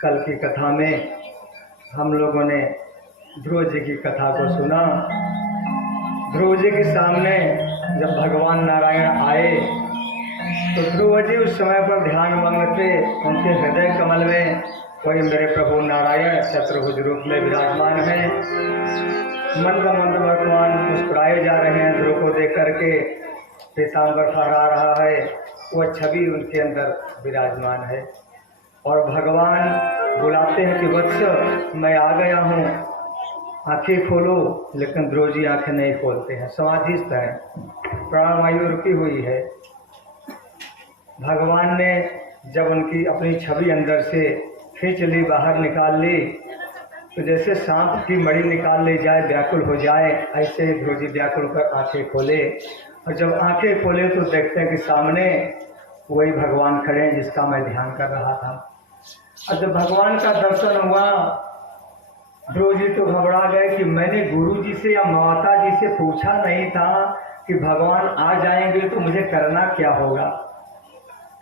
कल की कथा में हम लोगों ने ध्रुव जी की कथा को सुना। ध्रुव जी के सामने जब भगवान नारायण आए तो ध्रुव जी उस समय पर ध्यान मग्न थे। उनके हृदय कमल में कोई मेरे प्रभु नारायण चतुर्भुज रूप में विराजमान है। मंद मंद भगवान मुस्कुराए जा रहे हैं। ध्रुव को देख करके पीताम्बर फहरा रहा है, वह छवि उनके अंदर विराजमान है। और भगवान बुलाते हैं कि वत्स मैं आ गया हूँ, आंखें खोलो। लेकिन ध्रुव जी आंखें नहीं खोलते हैं, समाधिस्थ हैं, प्राणवायु रुकी हुई है। भगवान ने जब उनकी अपनी छवि अंदर से खींच ली, बाहर निकाल ली, तो जैसे सांप की मणि निकाल ले जाए, व्याकुल हो जाए, ऐसे ही ध्रुव जी व्याकुल कर आंखें खोले। और जब आंखें खोले तो देखते हैं कि सामने वही भगवान खड़े हैं जिसका मैं ध्यान कर रहा था। और जब भगवान का दर्शन हुआ, ध्रुव जी तो घबरा गए कि मैंने गुरु जी से या माता जी से पूछा नहीं था कि भगवान आ जाएंगे तो मुझे करना क्या होगा,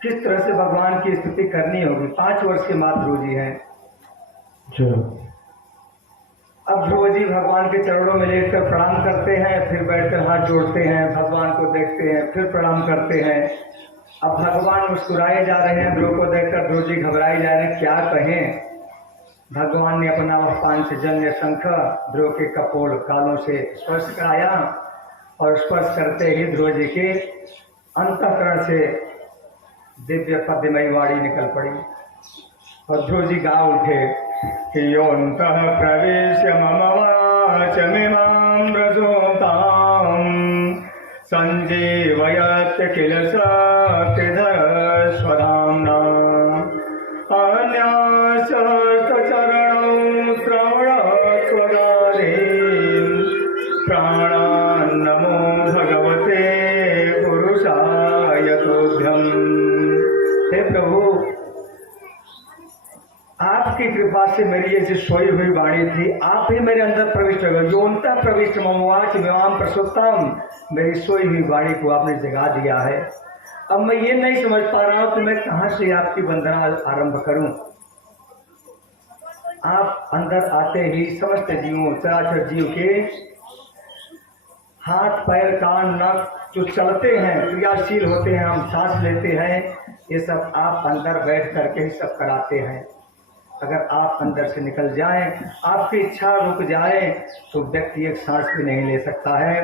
किस तरह से भगवान की स्तुति करनी होगी। 5 वर्ष के मात्र ध्रुव जी हैं। अब ध्रुव जी भगवान के चरणों में लेटकर प्रणाम करते हैं, फिर बैठकर हाथ जोड़ते हैं, भगवान को देखते हैं, फिर प्रणाम करते हैं। अब भगवान मुस्कुराए जा रहे हैं। ध्रुव को देखकर ध्रुव जी घबराए जा रहे हैं, क्या कहें। भगवान ने अपना पांचजन्य शंख ध्रुव के कपोल कालों से स्पर्श कराया और स्पर्श करते ही ध्रुव जी के अंतःकरण से दिव्य पद्ममयी वाणी निकल पड़ी। और ध्रुव जी गा उठे कि योऽन्तः प्रविश्य मम वाचमिमां रजोतां संजीवयत् किल शक्तिधर स्वधाम्ना अन्यासक्तचरणौ श्रवणत्वगादीन् प्राणान् नमो भगवते पुरुषाय तुभ्यम्। हे प्रभु, आपकी कृपा से मेरी ये जो सोई हुई वाणी थी, आप ही मेरे अंदर प्रविष्ट हो गए। योऽन्तः प्रविष्ट मम वाचमिमां प्रसूतां, मेरी सोई हुई वाणी को आपने जगा दिया है। अब मैं ये नहीं समझ पा रहा हूं कि मैं कहां से आपकी वंदना आरंभ करूं। आप अंदर आते ही समस्त जीवों, चराचर जीव के हाथ पैर कान नाक जो चलते हैं, क्रियाशील होते हैं, हम सांस लेते हैं, ये सब आप अंदर बैठ करके ही सब कराते हैं। अगर आप अंदर से निकल जाएं, आपकी इच्छा रुक जाए, तो व्यक्ति एक सांस भी नहीं ले सकता है।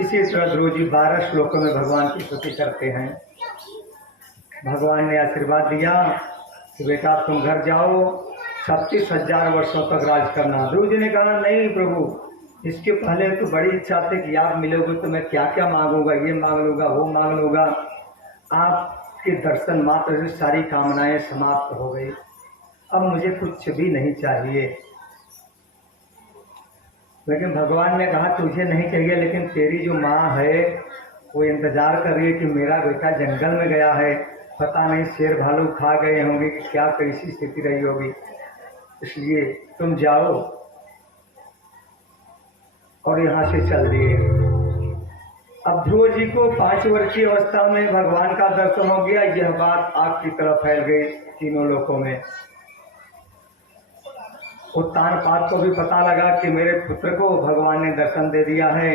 इसी तरह ध्रुव जी 12 श्लोकों में भगवान की स्तुति करते हैं। भगवान ने आशीर्वाद दिया कि बेटा तुम घर जाओ, 36,000 वर्षों तक राज करना। ध्रुव जी ने कहा नहीं प्रभु, इसके पहले तो बड़ी इच्छा थी कि आप मिलोगे तो मैं क्या क्या मांगूंगा, ये मांग लूँगा, वो मांग लूँगा। आपके दर्शन मात्र से सारी कामनाएं समाप्त हो गई। अब मुझे कुछ भी नहीं चाहिए। लेकिन भगवान ने कहा तुझे नहीं चाहिए, लेकिन तेरी जो माँ है वो इंतजार कर रही है कि मेरा बेटा जंगल में गया है, पता नहीं शेर भालू खा गए होंगे कि क्या कैसी स्थिति रही होगी, इसलिए तुम जाओ। और यहाँ से चल दिए। अब ध्रुव जी को 5 वर्ष की अवस्था में भगवान का दर्शन हो गया। यह बात आग की तरह फैल गई तीनों लोकों में। उत्तानपाद को भी पता लगा कि मेरे पुत्र को भगवान ने दर्शन दे दिया है।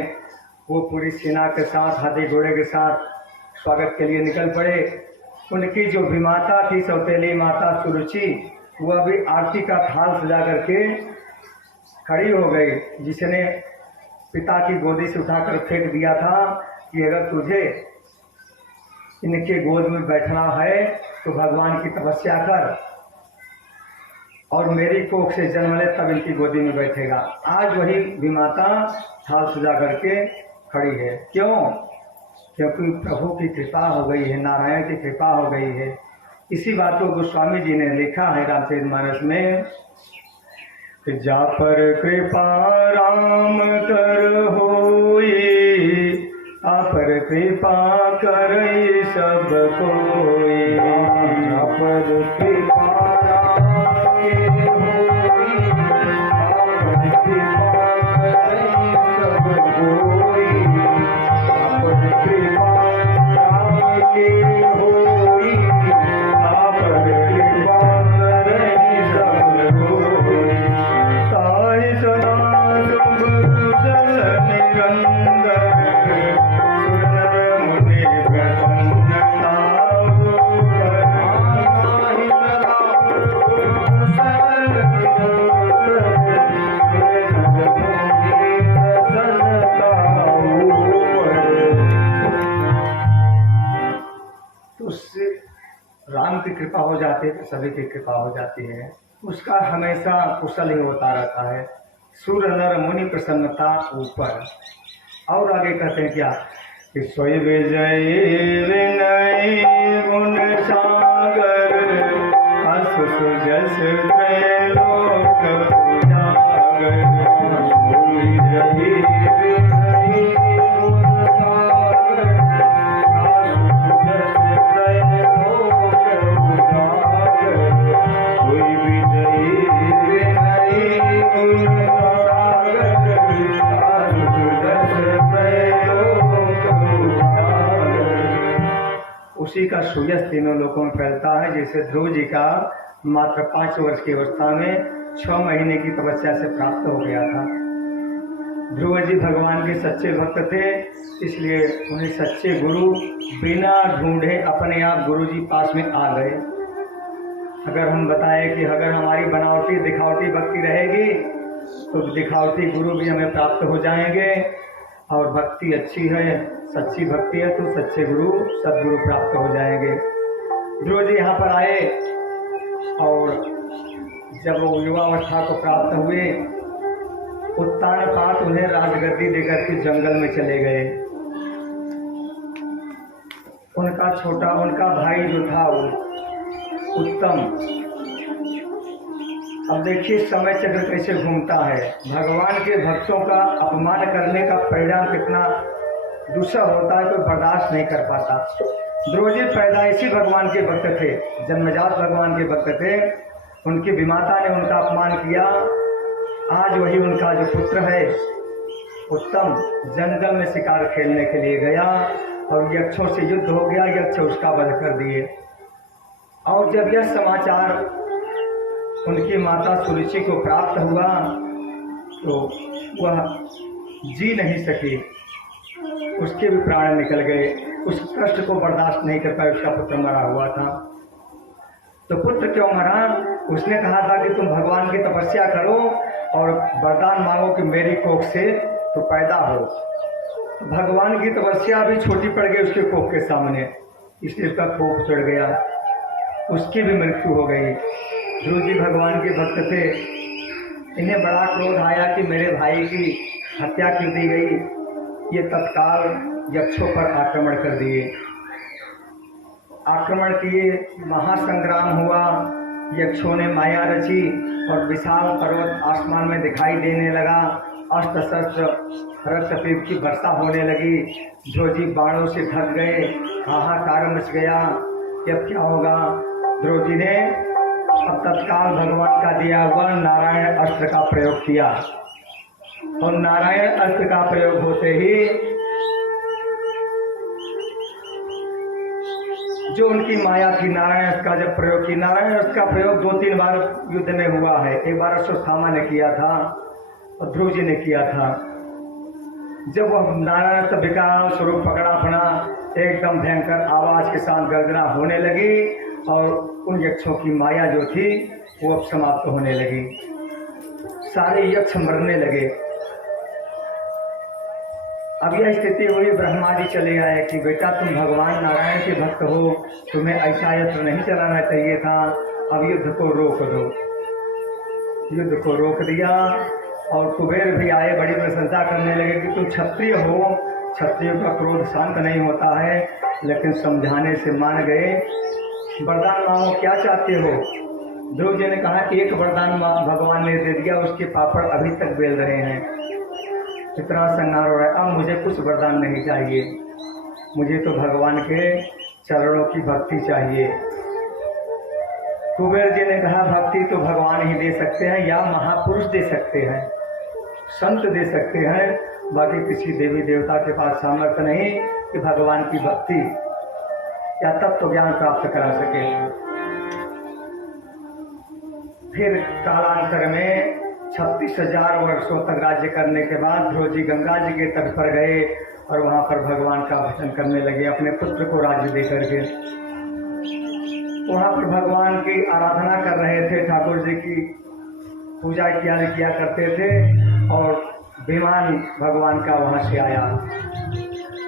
वो पूरी सेना के साथ, हाथी घोड़े के साथ स्वागत के लिए निकल पड़े। उनकी जो विमाता थी, सौतेली माता सुरुचि, वह भी आरती का थाल सजा करके खड़ी हो गई, जिसने पिता की गोदी से उठाकर फेंक दिया था कि अगर तुझे इनके गोद में बैठना है तो भगवान की तपस्या कर और मेरी कोख से जन्म ले, तब इनकी गोदी में बैठेगा। आज वही विमाता थाल सजा करके खड़ी है। क्यों? क्योंकि प्रभु की कृपा हो गई है, नारायण की कृपा हो गई है। इसी बात को गोस्वामी जी ने लिखा है रामचरितमानस में, जा पर कृपा राम कर होई, आप कृपा करई सब कोई। जा पर कृपा राम के होई, आप कृपा करई सब कोई। आप कृपा राम के होई, आप कृपा करई सब सभी की कृपा हो जाती है। उसका हमेशा कुशल ही होता रहता है। सूर नर मुनि प्रसन्नता ऊपर। और आगे कहते हैं क्या कि सोई विजयी विनयी गुण सागर हस सुजस त्रैलोक उजागर। सोई विजयी विनयी गुण सागर हस सुजस त्रैलोक उजागर। सोई विजयी विनयी गुण उसी का सुयश तीनों लोगों में फैलता है। जैसे ध्रुव जी का मात्र 5 वर्ष की अवस्था में 6 महीने की तपस्या से प्राप्त हो गया था। ध्रुव जी भगवान के सच्चे भक्त थे, इसलिए उन्हें सच्चे गुरु बिना ढूंढे अपने आप गुरु जी पास में आ गए। अगर हम बताएं कि अगर हमारी बनावटी दिखावटी भक्ति रहेगी तो दिखावटी गुरु भी हमें प्राप्त हो जाएंगे, और भक्ति अच्छी है, सच्ची भक्ति है तो सच्चे गुरु सदगुरु प्राप्त हो जाएंगे। ध्रुव जी यहाँ पर आए और जब वो युवावस्था को प्राप्त हुए, उत्तानपाद उन्हें राजगद्दी देकर के जंगल में चले गए। उनका भाई जो था वो उत्तम, अब देखिए समय चक्र कैसे घूमता है। भगवान के भक्तों का अपमान करने का परिणाम कितना दूसरा होता है, कोई बर्दाश्त नहीं कर पाता। ध्रुव जी पैदाइशी भगवान के भक्त थे, जन्मजात भगवान के भक्त थे। उनकी विमाता ने उनका अपमान किया। आज वही उनका जो पुत्र है उत्तम जंगल में शिकार खेलने के लिए गया और यक्षों से युद्ध हो गया, यक्ष उसका वध कर दिए। और जब यह समाचार उनकी माता सुरुचि को प्राप्त हुआ तो वह जी नहीं सकी, उसके भी प्राण निकल गए। उस कष्ट को बर्दाश्त नहीं कर पाए, उसका पुत्र मरा हुआ था। तो पुत्र क्यों मरा? उसने कहा था कि तुम भगवान की तपस्या करो और वरदान मांगो कि मेरी कोख से तो पैदा हो। तो भगवान की तपस्या भी छोटी पड़ गई उसके कोख के सामने, इसलिए उसका कोख चढ़ गया, उसकी भी मृत्यु हो गई। ध्रुव जी भगवान के भक्त थे, इन्हें बड़ा क्रोध आया कि मेरे भाई की हत्या क्यों दी गई। ये तत्काल यक्षों पर आक्रमण कर दिए, आक्रमण किए, महासंग्राम हुआ। यक्षों ने माया रची और विशाल पर्वत आसमान में दिखाई देने लगा। अस्त्र शस्त्र रक्तपीप की वर्षा होने लगी। ध्रुव जी बाणों से ढक गए, हाहाकार मच गया। अब क्या होगा? ध्रुव जी ने अब तत्काल भगवान का दिया हुआ नारायण अस्त्र का प्रयोग किया, और नारायण अस्त्र का प्रयोग होते ही जो उनकी माया थी, नारायण अस्त्र का जब प्रयोग की, नारायण अस्त्र का प्रयोग 2-3 बार युद्ध में हुआ है। एक बार अश्वत्थामा ने किया था और ध्रुव जी ने किया था। जब वह नारायण अस्त्र विकराल स्वरूप पकड़ा अपना, एकदम भयंकर आवाज के साथ गर्जना होने लगी और उन यक्षों की माया जो थी वो अब समाप्त होने लगी। सारे यक्ष मरने लगे। अब यह स्थिति हुई, ब्रह्मा जी चले आए कि बेटा तुम भगवान नारायण के भक्त हो, तुम्हें ऐसा यंत्र नहीं चलाना चाहिए था, अब युद्ध को रोक दो। युद्ध को रोक दिया और कुबेर भी आए, बड़ी प्रशंसा करने लगे कि तुम क्षत्रिय हो, क्षत्रियों का क्रोध शांत नहीं होता है, लेकिन समझाने से मान गए। वरदान मांगो, क्या चाहते हो? ध्रुव जी ने कहा एक वरदान भगवान ने दे दिया, उसके पापड़ अभी तक बेल रहे हैं, इतना संहार हो रहा है, अब मुझे कुछ वरदान नहीं चाहिए, मुझे तो भगवान के चरणों की भक्ति चाहिए। कुबेर जी ने कहा भक्ति तो भगवान ही दे सकते हैं या महापुरुष दे सकते हैं, संत दे सकते हैं, बाकी किसी देवी देवता के पास सामर्थ्य नहीं कि भगवान की भक्ति या तत्व ज्ञान प्राप्त करा सके। फिर कालांतर में 36,000 वर्षों तक राज्य करने के बाद ध्रुव जी गंगा जी के तट पर गए और वहां पर भगवान का भजन करने लगे, अपने पुत्र को राज्य दे करके। वहां पर भगवान की आराधना कर रहे थे, ठाकुर जी की पूजा किया करते थे, और विमान भगवान का वहां से आया।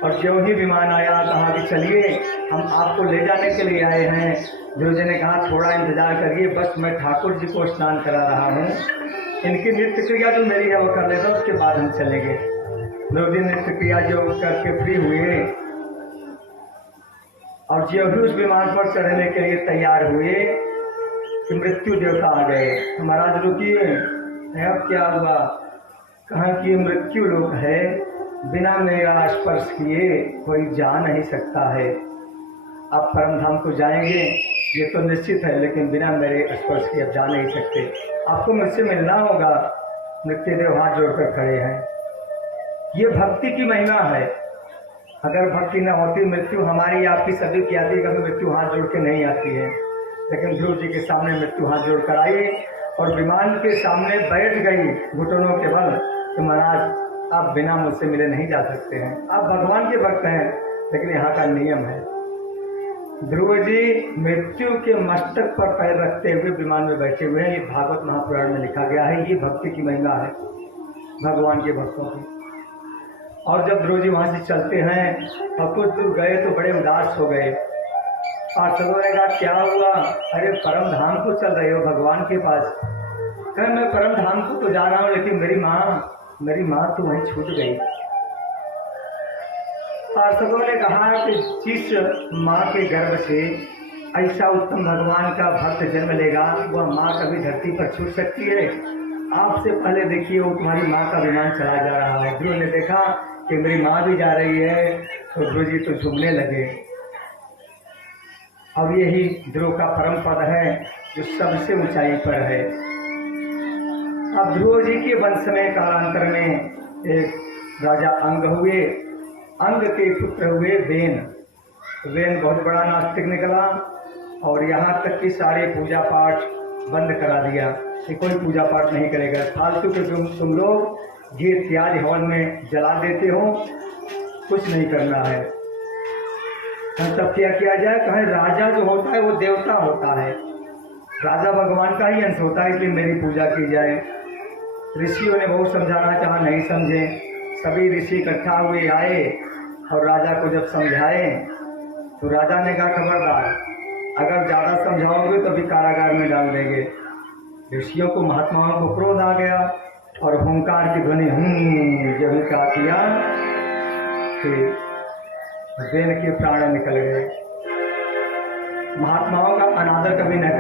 और जो ही विमान आया कहा कि चलिए हम आपको ले जाने के लिए आए हैं। ध्रुव जी ने कहा थोड़ा इंतजार करिए, बस मैं ठाकुर जी को स्नान करा रहा हूँ, इनकी नृत्य क्रिया जो मेरी है वो कर लेता, उसके बाद हम चलेंगे। ध्रुव जी नृत्य क्रिया जो करके फ्री हुए और जो भी उस विमान पर चढ़ने के लिए तैयार हुए कि मृत्यु देवता आ गए। तो महाराज रुकिए, अब क्या हुआ? कहा कि मृत्यु लोक है, बिना मेरा स्पर्श किए कोई जा नहीं सकता है। आप परम धाम को जाएंगे ये तो निश्चित है, लेकिन बिना मेरे स्पर्श किए आप जा नहीं सकते। आपको मुझसे मिलना होगा। मृत्युदेव हाथ जोड़कर खड़े हैं। ये भक्ति की महिमा है। अगर भक्ति न होती, मृत्यु हमारी आपकी सभी की आती, कभी मृत्यु हाथ जोड़ के नहीं आती है। लेकिन ध्रुव जी के सामने मृत्यु हाथ जोड़ कर आई और विमान के सामने बैठ गई घुटनों के बल कि महाराज आप बिना मुझसे मिले नहीं जा सकते हैं, आप भगवान के भक्त हैं, लेकिन यहाँ का नियम है। ध्रुव जी मृत्यु के मस्तक पर पैर रखते हुए विमान में बैठे हुए हैं। ये भागवत महापुराण में लिखा गया है। ये भक्ति की महिमा है भगवान के भक्तों की। और जब ध्रुव जी वहाँ से चलते हैं और कुछ दूर गए तो बड़े उदास हो गए। पार्षदों ने कहा क्या हुआ? अरे परम धाम को चल रहे हो भगवान के पास? कहे मैं परम धाम को तो जा रहा हूँ, लेकिन मेरी माँ तो वहीं छूट गई। पार्षदों ने कहा कि जिस माँ के गर्भ से ऐसा उत्तम भगवान का भक्त जन्म लेगा, वह माँ कभी धरती पर छूट सकती है? आपसे पहले देखिए वो तुम्हारी माँ का विमान चला जा रहा है। ध्रुव ने देखा कि मेरी माँ भी जा रही है, तो ध्रुव जी तो झुकने लगे। अब यही ध्रुव का परम पद है जो सबसे ऊंचाई पर है। अब ध्रुव जी के वंश में कालांतर में एक राजा अंग हुए। अंग के पुत्र हुए वेन। वेन बहुत बड़ा नास्तिक निकला और यहाँ तक कि सारे पूजा पाठ बंद करा दिया कि कोई पूजा पाठ नहीं करेगा। फालतू के तुम लोग घी त्याज हवन में जला देते हो, कुछ नहीं करना है। तब क्या किया जाए? कहे राजा जो होता है वो देवता होता है, राजा भगवान का ही अंश होता है, इसलिए मेरी पूजा की जाए। ऋषियों ने बहुत समझाना चाहा, नहीं समझे। सभी ऋषि इकट्ठा हुए आए और राजा को जब समझाए तो राजा ने कहा खबरदार, अगर ज़्यादा समझाओगे तो भी कारागार में डाल देंगे। ऋषियों को महात्माओं को क्रोध आ गया और हुंकार की ध्वनि जब क्या किया कि वेन के प्राण निकल गए। महात्माओं का अनादर कभी नहीं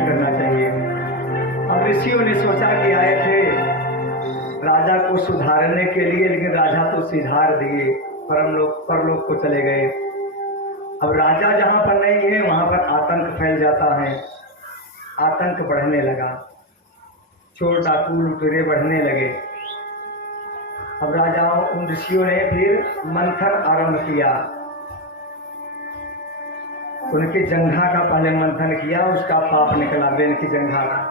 करना चाहिए। अब ऋषियों ने सोचा कि आए थे राजा को सुधारने के लिए, लेकिन राजा तो सिधार दिए, परलोक को चले गए। अब राजा जहाँ पर नहीं है वहाँ पर आतंक फैल जाता है। आतंक बढ़ने लगा, चोर डाकू लुटेरे बढ़ने लगे। अब राजाओं उन ऋषियों ने फिर मंथन आरंभ किया। उनके जंघा का पहले मंथन किया, उसका पाप निकला वेन की जंघा का।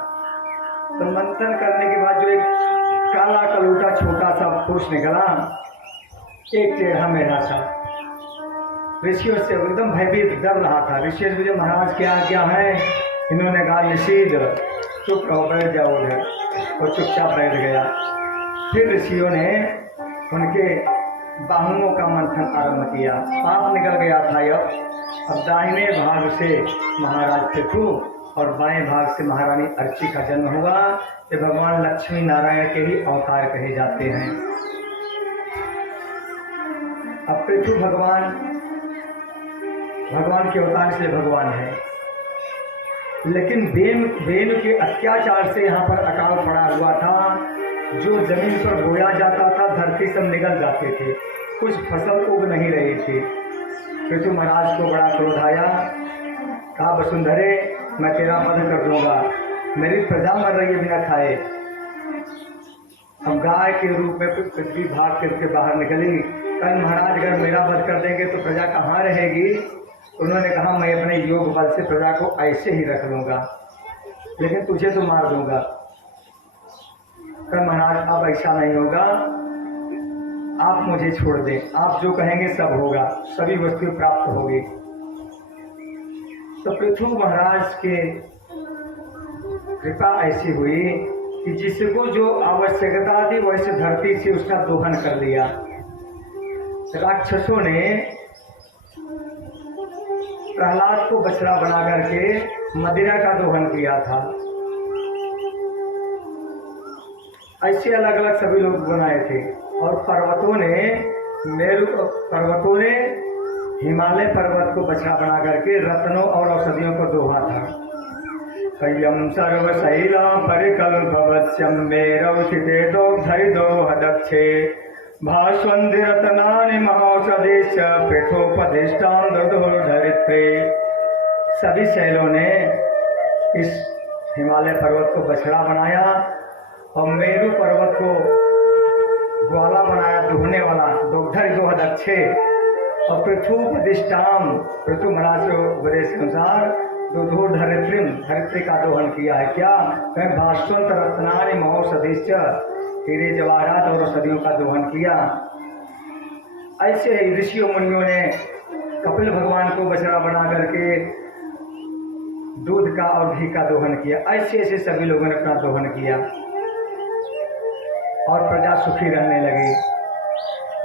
तो मंथन करने के बाद जो एक काला कलूटा छोटा सा फूस निकला, एक टेढ़ा मेढ़ा सा। ऋषियों से एकदम भयभीत डर रहा था। ऋषि मुझे महाराज क्या आज्ञा है? इन्होंने कहा निषेध, चुप रहो, बैठ जाओ उधर, और चुपचाप बैठ गया। फिर ऋषियों ने उनके बाहुओं का मंथन आरंभ किया। पाप निकल गया था। अब दाहिने भाग से महाराज पृथु और बाएं भाग से महारानी अर्ची का जन्म हुआ। ये भगवान लक्ष्मी नारायण के ही अवतार कहे जाते हैं। अब पृथु भगवान के अवतार से भगवान है, लेकिन वेन के अत्याचार से यहाँ पर अकाल पड़ा हुआ था। जो जमीन पर बोया जाता था धरती सब निगल जाते थे, कुछ फसल उग नहीं रही थी। पृथु महाराज को बड़ा क्रोध आया। कहा वसुंधरे मैं तेरा वध कर दूंगा, मेरी प्रजा मर रही है बिना खाए। अब गाय के रूप में पृथ्वी भाग करके बाहर निकली। कल महाराज अगर मेरा वध कर देंगे तो प्रजा कहाँ रहेगी? उन्होंने कहा मैं अपने योग बल से प्रजा को ऐसे ही रख लूंगा, लेकिन तुझे तो मार दूंगा। कल महाराज अब ऐसा नहीं होगा, आप मुझे छोड़ दें, आप जो कहेंगे सब होगा, सभी वस्तुएं प्राप्त होगी। तो पृथु महाराज के कृपा ऐसी हुई कि जिसको जो आवश्यकता थी वैसे धरती से उसका दोहन कर लिया। राक्षसों ने प्रहलाद को बछड़ा बना करके मदिरा का दोहन किया था। ऐसे अलग अलग सभी लोग बनाए थे। और पर्वतों ने हिमालय पर्वत को बछड़ा बना करके रत्नों और औषधियों को दोहा था। कयम सर्वशैला परिकल्पवत्स्यं मेरौचिते दोग्धरिदोहदक्षे भास्वन्धिरत्नानि महौषधीश्च पृथोपदिष्टां दधोर्धरित्रे। सभी शैलों ने इस हिमालय पर्वत को बछड़ा बनाया और मेरु पर्वत को ग्वाला बनाया, दुहने वाला, दुग्धरिदोहदक्षे। और पृथुपदिष्टाम, पृथु महाराज के उपदेश के अनुसार दुधोर्धरित्रीम, धरित्री का दोहन किया है। क्या? भास्वंत रत्नानि महौषधीश्च, हीरे जवाहरात और औषधियों का दोहन किया। ऐसे ऋषियों मुनियों ने कपिल भगवान को बछड़ा बना करके दूध का और घी का दोहन किया। ऐसे ऐसे सभी लोगों ने अपना दोहन किया और प्रजा सुखी रहने लगी।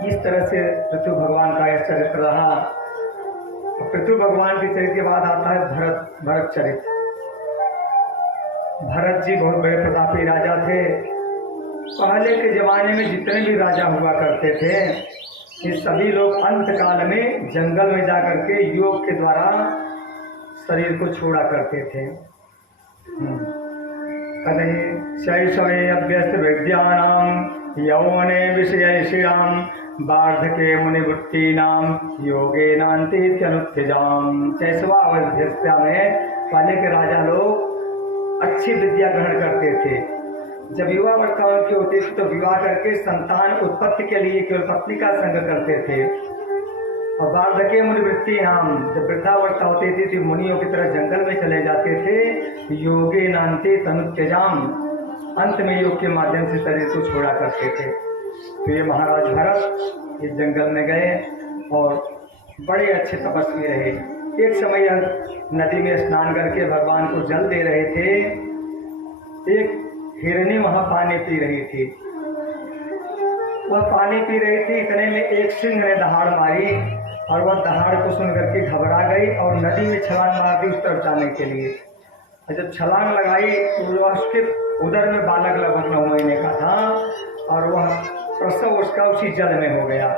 इस तरह से पृथु भगवान का यह चरित्र रहा। पृथु भगवान के चरित्र के बाद आता है भरत चरित्र। भरत जी बहुत बड़े प्रतापी राजा थे। पहले के जमाने में जितने भी राजा हुआ करते थे, ये सभी लोग अंत काल में जंगल में जाकर के योग के द्वारा शरीर को छोड़ा करते थे। शैशवे अभ्यस्त विद्यानां यौवने विषयैषिणां वार्धके मुनिवृत्तीनां योगेनान्तीत्यनुत्थिजाम्। शैशवावस्था में पहले के राजा लोग अच्छी विद्या ग्रहण करते थे। जब युवावस्था उनकी होती थी तो विवाह करके संतान उत्पत्ति के लिए केवल पत्नी का संग करते थे। और वार्धके मुनिवृत्ति नाम, जब वृद्धावस्था होती थी तो मुनियों की तरह जंगल में चले जाते थे। योगे नान्ते तनुत्यजाम, अंत में योग के माध्यम से शरीर को छोड़ा करते थे। तो ये महाराज भरत इस जंगल में गए और बड़े अच्छे तपस्वी रहे। एक समय नदी में स्नान करके भगवान को जल दे रहे थे। एक हिरनी वहां पानी पी रही थी। वह पानी पी रही थी, इतने में एक सिंह ने दहाड़ मारी और वह दहाड़ को सुन करके घबरा गई और नदी में छलांग मार दी उस तरफ जाने के लिए। और जब छलांग लगाई तो वह उसके उदर में बालक लगभग 9 महीने का था और वह प्रसव उसका उसी जल में हो गया।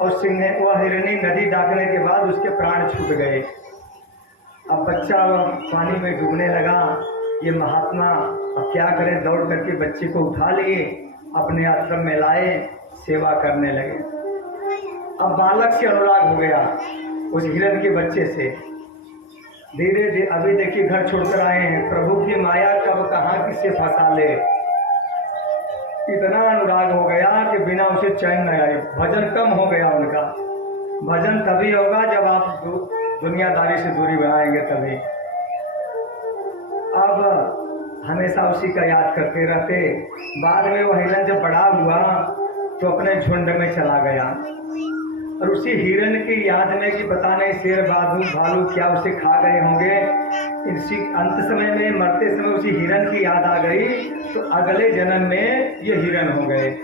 और सिंह ने, वह हिरनी नदी दागने के बाद उसके प्राण छूट गए। अब बच्चा पानी में डूबने लगा। ये महात्मा अब क्या करें, दौड़ करके बच्चे को उठा लिए, अपने आश्रम में लाए, सेवा करने लगे। अब बालक से अनुराग हो गया उस हिरण के बच्चे से। धीरे धीरे अभी देखिए घर छोड़कर आए हैं, प्रभु की माया कब कहाँ किसे फंसा ले। इतना अनुराग हो गया कि बिना उसे चैन न आए। भजन कम हो गया उनका। भजन तभी होगा जब आप दुनियादारी से दूरी बनाएंगे तभी। अब हमेशा उसी का याद करते रहते। बाद में वह हिरण जब बड़ा हुआ तो अपने झुंड में चला गया और उसी हिरण की याद में कि पता नहीं शेर भालू क्या उसे खा गए होंगे। इसी अंत समय में मरते समय उसी हिरण की याद आ गई तो अगले जन्म में ये हिरण हो गए।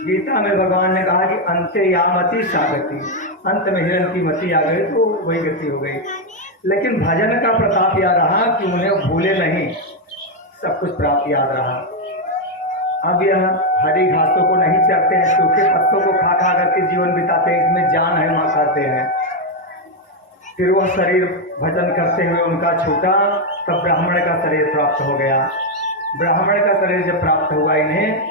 गीता में भगवान ने कहा कि अंते यामति सागति, अंत में हिरण की मति आ गई तो वही गति हो गई। लेकिन भजन का प्रताप याद रहा कि उन्हें भूले नहीं, सब कुछ प्राप्त याद रहा। अब यह हरी घासों को नहीं चढ़ते हैं, सूखे पत्तों को खा खा करके जीवन बिताते हैं। इसमें जान है, माँ खाते हैं। फिर वह शरीर भजन करते हुए उनका छूटा, तब ब्राह्मण का शरीर प्राप्त हो गया। ब्राह्मण का शरीर जब प्राप्त हुआ इन्हें,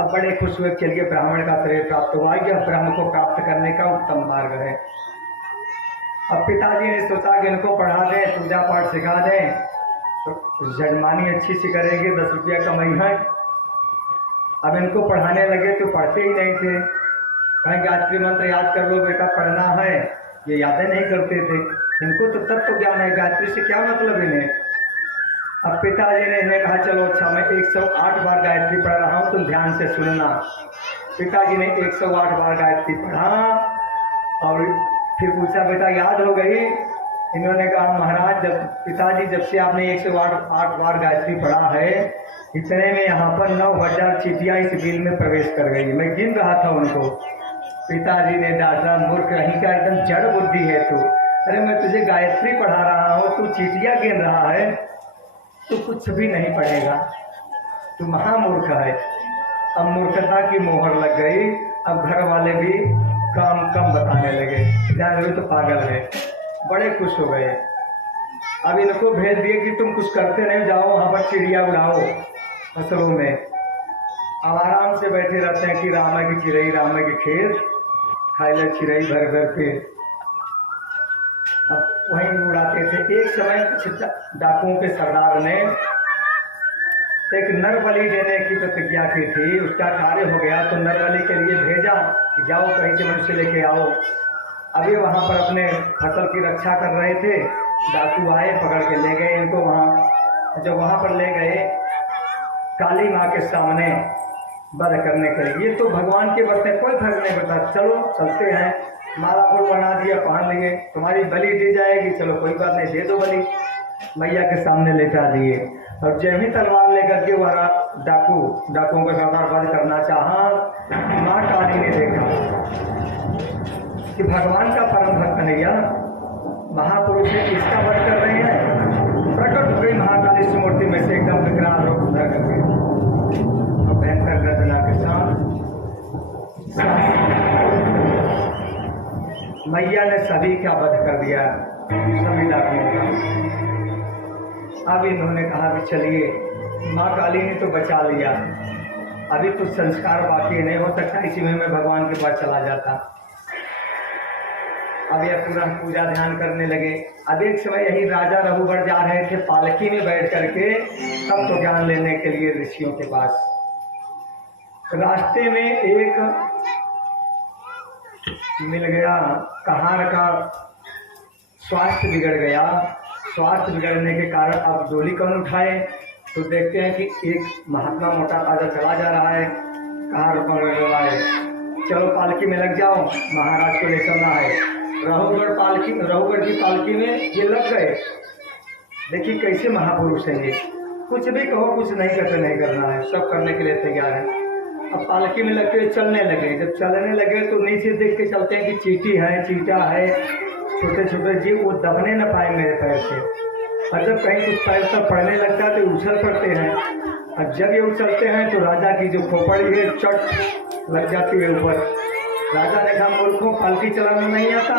अब बड़े खुश हुए, चलिए ब्राह्मण का शरीर प्राप्त हुआ, यह ब्रह्म को प्राप्त करने का उत्तम मार्ग है। अब पिताजी ने सोचा कि इनको पढ़ा दें, पूजा पाठ सिखा दें, तो जजमानी अच्छी सी करेंगे, 10 रुपया कमाई है। अब इनको पढ़ाने लगे तो पढ़ते ही नहीं थे। कहें गायत्री मंत्र याद कर लो बेटा, पढ़ना है, ये यादें नहीं करते थे। इनको तो तत्व ज्ञान है, गायत्री से क्या मतलब इन्हें। अब पिताजी ने इन्हें कहा चलो अच्छा मैं 108 बार गायत्री पढ़ रहा हूँ, तुम ध्यान से सुनना। पिताजी ने 108 बार गायत्री पढ़ा और फिर पूछा बेटा याद हो गई। इन्होंने कहा महाराज जब से आपने 108 बार गायत्री पढ़ा है, इतने में यहाँ पर 9000 चींटियाँ इस बिल में प्रवेश कर गई। मैं गिन रहा था उनको। पिताजी ने डांटा, मूर्ख रही का एकदम जड़ बुद्धि है तू, अरे मैं तुझे गायत्री पढ़ा रहा हूँ, तू चीटियाँ गिन रहा है, तू कुछ भी नहीं पढ़ेगा, तू महामूर्ख है। अब मूर्खता की मोहर लग गई। अब घर वाले भी काम कम बताने लगे, जान तो पागल है। बड़े खुश हो गए। अब इनको भेज दिए कि तुम कुछ करते नहीं, जाओ वहाँ पर चिड़िया उड़ाओ फसलों में। अब आराम से बैठे रहते हैं कि रामा की चिड़ई रामा के खेत, खाए ले चिड़ई भर भर के। अब वहीं उड़ाते थे। एक समय डाकुओं के सरदार ने एक नर बलि देने की प्रतिज्ञा की थी। उसका कार्य हो गया तो नर बलि के लिए भेजा कि जाओ कहीं से मनुष्य लेके आओ। अभी वहाँ पर अपने फसल की रक्षा कर रहे थे, डाकू आए, पकड़ के ले गए इनको वहाँ। जब वहाँ पर ले गए काली माँ के सामने वध करने के लिए, तो भगवान के बस में कोई फर्क नहीं पड़ता, चलो चलते हैं, माला फूल बना दिया, पहन लिए, तुम्हारी बलि दी जाएगी, चलो कोई बात नहीं, दे दो बलि। मैया के सामने लेटा दिए। और जब ही तलवार लेकर के वह डाकुओं का सरदार वध करना चाहा, माँ काली ने देखा कि भगवान का परम भक्त कन्हैया महापुरुष है, इसका वध कर रहे हैं। प्रकट हो गई महाकाली की मूर्ति में से एकदम विकराल रूप धर करके और भयंकर गर्जना के साथ मैया ने सभी का वध कर दिया, सभी डाकुओं का। अब इन्होंने कहा कि चलिए, माँ काली ने तो बचा लिया, अभी कुछ संस्कार बाकी नहीं, हो सकता इसी में मैं भगवान के पास चला जाता। अब यह पूरा पूजा ध्यान करने लगे। अब एक समय यही राजा रघुवर जा रहे थे पालकी में बैठ करके तब तो ज्ञान लेने के लिए ऋषियों के पास। रास्ते में एक मिल गया कहार का, स्वास्थ्य बिगड़ गया। स्वास्थ्य बिगड़ने के कारण अब डोली कौन उठाए, तो देखते हैं कि एक महात्मा मोटा ताजा चला जा रहा है, कहार कौन डोलाए, चलो पालकी में लग जाओ, महाराज को ले चलना है। रघुगढ़ की पालकी में ये लग गए। देखिए कैसे महापुरुष है ये, कुछ भी कहो कुछ नहीं करते, नहीं करना है, सब करने के लिए तैयार है। अब पालकी में लग के चलने लगे। जब चलने लगे तो नीचे देख के चलते हैं कि चींटी है, चींटा है, छोटे छोटे जीव, वो दबने न पाए मेरे पैर से। और जब कहीं कुछ पैर तक पड़ने लगता है तो उछल पड़ते हैं। और जब ये उछलते हैं तो राजा की जो खोपड़ी है चट लग जाती है ऊपर। राजा ने कहा, मूर्खों, पालकी चलाना नहीं आता?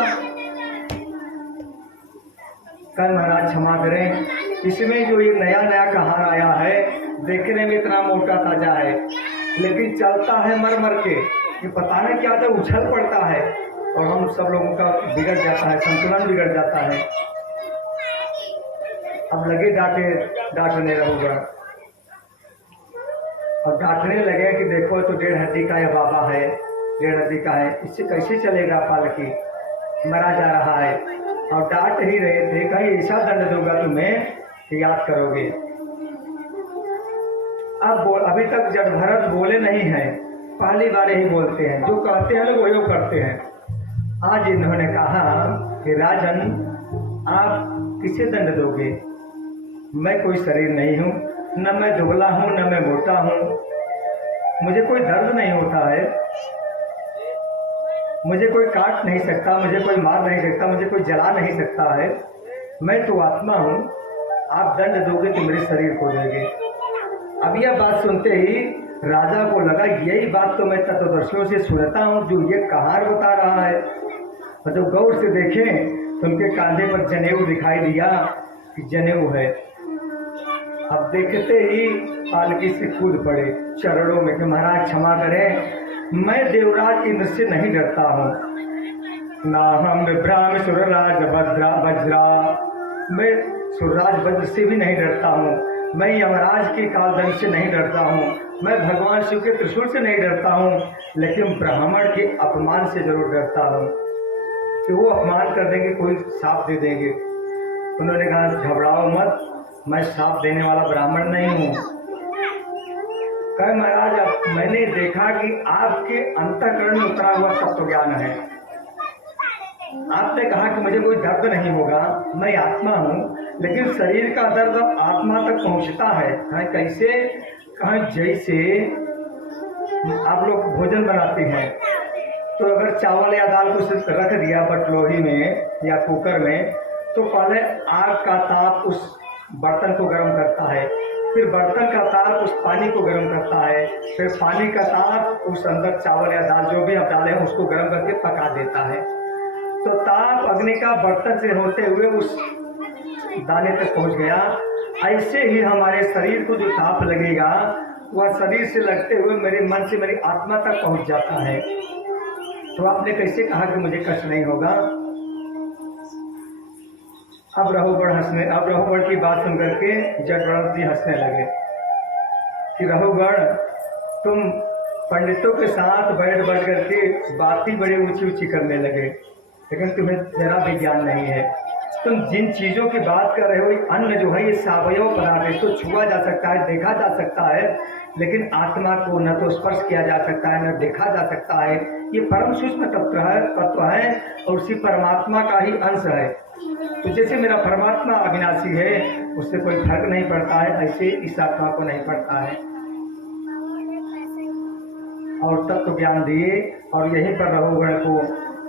कल महाराज क्षमा करें, इसमें जो ये नया नया कहार आया है, देखने में इतना मोटा ताजा है, लेकिन चलता है मर मर के, ये पता नहीं क्या था, उछल पड़ता है और हम सब लोगों का बिगड़ जाता है, संतुलन बिगड़ जाता है। अब लगे डांटने रहोगा। अब डांटने लगे कि देखो तो 1.5 हड्डी का यह बाबा है, 1.5 हड्डी का है, इससे कैसे चलेगा, पालकी मरा जा रहा है। और डांट ही रहे थे, कहीं ऐसा दंड दूंगा तुम्हें कि याद करोगे। अब अभी तक जब भरत बोले नहीं हैं, पहली बार ही बोलते हैं, जो कहते हैं लोग वही करते हैं। आज इन्होंने कहा कि राजन, आप किसे दंड दोगे? मैं कोई शरीर नहीं हूँ, न मैं दुबला हूँ न मैं मोटा हूँ, मुझे कोई दर्द नहीं होता है, मुझे कोई काट नहीं सकता, मुझे कोई मार नहीं सकता, मुझे कोई जला नहीं सकता है, मैं तो आत्मा हूँ। आप दंड दोगे तो मेरे शरीर को दोगे। अब यह बात सुनते ही राजा को लगा, यही बात तो मैं तत्वदर्शियों से सुनता हूँ, जो ये कहार बता रहा है। और जब गौर से देखें तो उनके कांधे पर जनेऊ दिखाई दिया कि जनेऊ है। अब देखते ही पालकी से कूद पड़े चरणों में कि महाराज क्षमा करें, मैं देवराज इंद्र से नहीं डरता हूँ, ना हम विभ्राम सुरराज वज्रा, मैं सुरराज वज्र से भी नहीं डरता हूँ, मैं यमराज के कालदंड से नहीं डरता हूँ, मैं भगवान शिव के त्रिशूल से नहीं डरता हूँ, लेकिन ब्राह्मण के अपमान से जरूर डरता हूँ कि वो अपमान कर देंगे, कोई साफ दे देंगे। उन्होंने कहा, घबराओ मत, मैं साफ देने वाला ब्राह्मण नहीं हूँ। कहे महाराज, मैंने देखा कि आपके अंतःकरण में उतरा हुआ तत्व ज्ञान है। आपने कहा कि मुझे कोई दर्द नहीं होगा, मैं आत्मा हूँ, लेकिन शरीर का दर्द आत्मा तक पहुँचता है। कहा कैसे? कहा जैसे आप लोग भोजन बनाते हैं तो अगर चावल या दाल को सिर्फ रख दिया बटलोही में या कुकर में, तो पहले आग का ताप उस बर्तन को गर्म करता है, फिर बर्तन का ताप उस पानी को गर्म करता है, फिर पानी का ताप उस अंदर चावल या दाल जो भी आप डाले हैं उसको गर्म करके पका देता है। तो ताप अग्नि का बर्तन से होते हुए उस दाने तक पहुंच गया। ऐसे ही हमारे शरीर को जो ताप लगेगा वह शरीर से लगते हुए मेरे मन से मेरी आत्मा तक पहुंच जाता है। तो आपने कैसे कहा कि मुझे कष्ट नहीं होगा? अब रघुगढ़ की बात सुन करके जटवंत जी हंसने लगे कि रघुगढ़, तुम पंडितों के साथ बैठ करके बातें बड़ी ऊंची ऊंची करने लगे, लेकिन तुम्हें जरा भी ज्ञान नहीं है। तुम जिन चीज़ों की बात कर रहे हो, अन्न जो है ये सावयव पदार्थ है, तो छुआ जा सकता है, देखा जा सकता है, लेकिन आत्मा को न तो स्पर्श किया जा सकता है न देखा जा सकता है। ये परम सूक्ष्म तत्व है और उसी परमात्मा का ही अंश है। तो जैसे मेरा परमात्मा अविनाशी है, उससे कोई फर्क नहीं पड़ता है, ऐसे इस आत्मा को नहीं पड़ता है। और तत्व ज्ञान दिए और यहीं पर रघुगढ़ को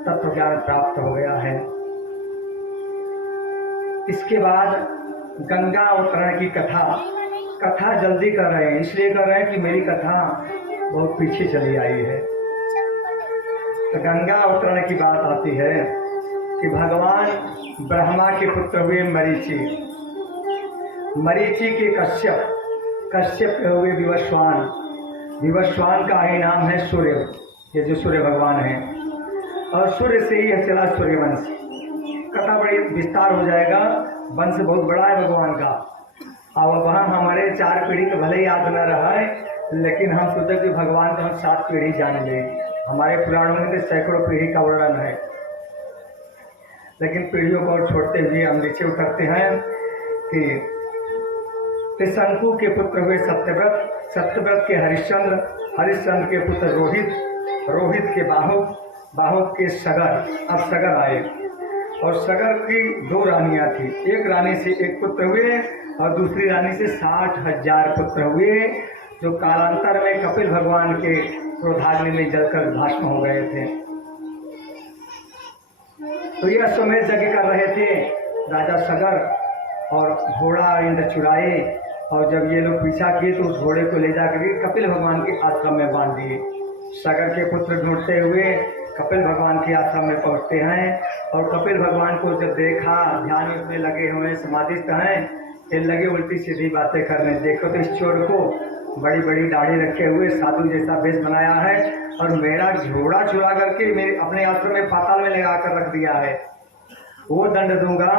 तत्व ज्ञान प्राप्त हो गया है। इसके बाद गंगा अवतरण की कथा जल्दी कर रहे हैं, इसलिए कर रहे हैं कि मेरी कथा बहुत पीछे चली आई है। तो गंगा अवतरण की बात आती है कि भगवान ब्रह्मा के पुत्र हुए मरीचि, मरीचि के कश्यप हुए विवस्वान का ही नाम है सूर्य, ये जो सूर्य भगवान है, और सूर्य से ही चला सूर्यवंश। कथा बड़ी विस्तार हो जाएगा, वंश बहुत बड़ा है भगवान का। और वहाँ हमारे 4 पीढ़ी तो भले याद न रहा है, लेकिन हम सोचे कि भगवान का हम 7 पीढ़ी जान ले। हमारे पुराणों में तो सैकड़ों पीढ़ी का वर्णन है, लेकिन पीढ़ियों को छोड़ते हुए हम नीचे उतरते हैं कि शंकु के पुत्र हुए सत्यव्रत के हरिश्चंद्र के पुत्र रोहित के बाहुक के सगर। अब सगर आए और सगर की 2 रानियां थी, एक रानी से 1 पुत्र हुए और दूसरी रानी से 60,000 पुत्र हुए, जो कालांतर में कपिल भगवान के क्रोधाग्नि में जलकर भस्म हो गए थे। तो यह अश्वमेध यज्ञ कर रहे थे राजा सगर, और घोड़ा इंद्र चुराए, और जब ये लोग पीछा किए तो उस घोड़े को ले जाकर कपिल भगवान के आश्रम में बांध दिए। सगर के पुत्र ढूंढते हुए कपिल भगवान के आश्रम में पहुंचते हैं, और कपिल भगवान को जब देखा, ध्यान में लगे हुए समाधिस्थ हैं, ये लगे उल्टी सीधी बातें करने। देखो तो इस चोर को बड़ी बड़ी दाढ़ी रखे हुए साधु जैसा वेश बनाया है, और मेरा घोड़ा चुरा करके मेरे अपने आश्रम में पाताल में लगा कर रख दिया है। वो दंड दूंगा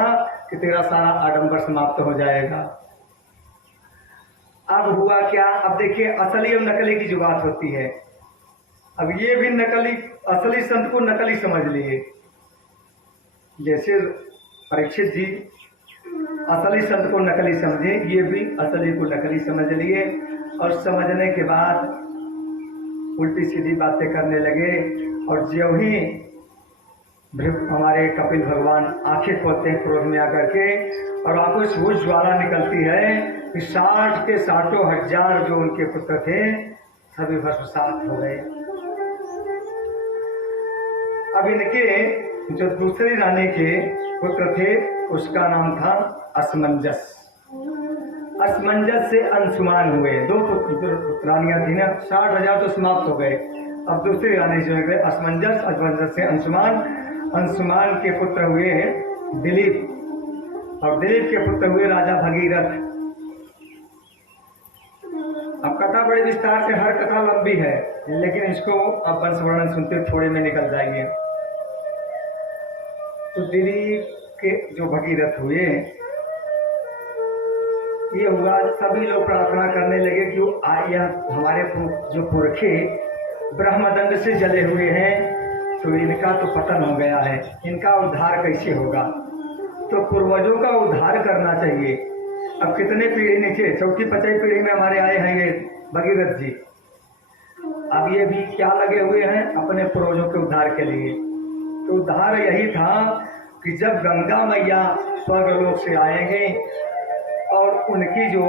कि तेरा सारा आडंबर समाप्त हो जाएगा। अब हुआ क्या? अब देखिए, असली और नकली की जो बात होती है, अब ये भी असली संत को नकली समझ लिए। जैसे परीक्षित जी असली संत को नकली समझे, ये भी असली को नकली समझ लिए, और समझने के बाद उल्टी सीधी बातें करने लगे। और जो ही हमारे कपिल भगवान आंखें खोलते हैं क्रोध में आकर के, और आंखों से वो ज्वाला निकलती है कि 60 के 60,000 जो उनके पुत्र थे सभी भस्मसात हो गए। अब इनके जो दूसरी रानी के पुत्र थे उसका नाम था असमंजस। असमंजस से अंशुमान हुए। 2 रानियां थी ना, 60,000 तो समाप्त हो गए। अब दूसरी रानी जो है असमंजस से अंशुमान के पुत्र हुए दिलीप, और दिलीप के पुत्र हुए राजा भगीरथ। अब कथा बड़े विस्तार से, हर कथा लंबी है, लेकिन इसको अब वंश वर्णन सुनते थोड़े में निकल जाएंगे। तो दिलीप के जो भगीरथ हुए, ये हुआ, सभी लोग प्रार्थना करने लगे कि यह हमारे जो पुरखे ब्रह्मदंड से जले हुए हैं, तो इनका तो पतन हो गया है, इनका उद्धार कैसे होगा? तो पूर्वजों का उद्धार करना चाहिए। अब कितने पीढ़ी नीचे, 4ठी-5ठी पीढ़ी में हमारे आए हैं ये भगीरथ जी। अब ये भी क्या लगे हुए हैं? अपने पूर्वजों के उद्धार के लिए। तो उद्धार यही था कि जब गंगा मैया स्वर्गलोक से आएंगे और उनकी जो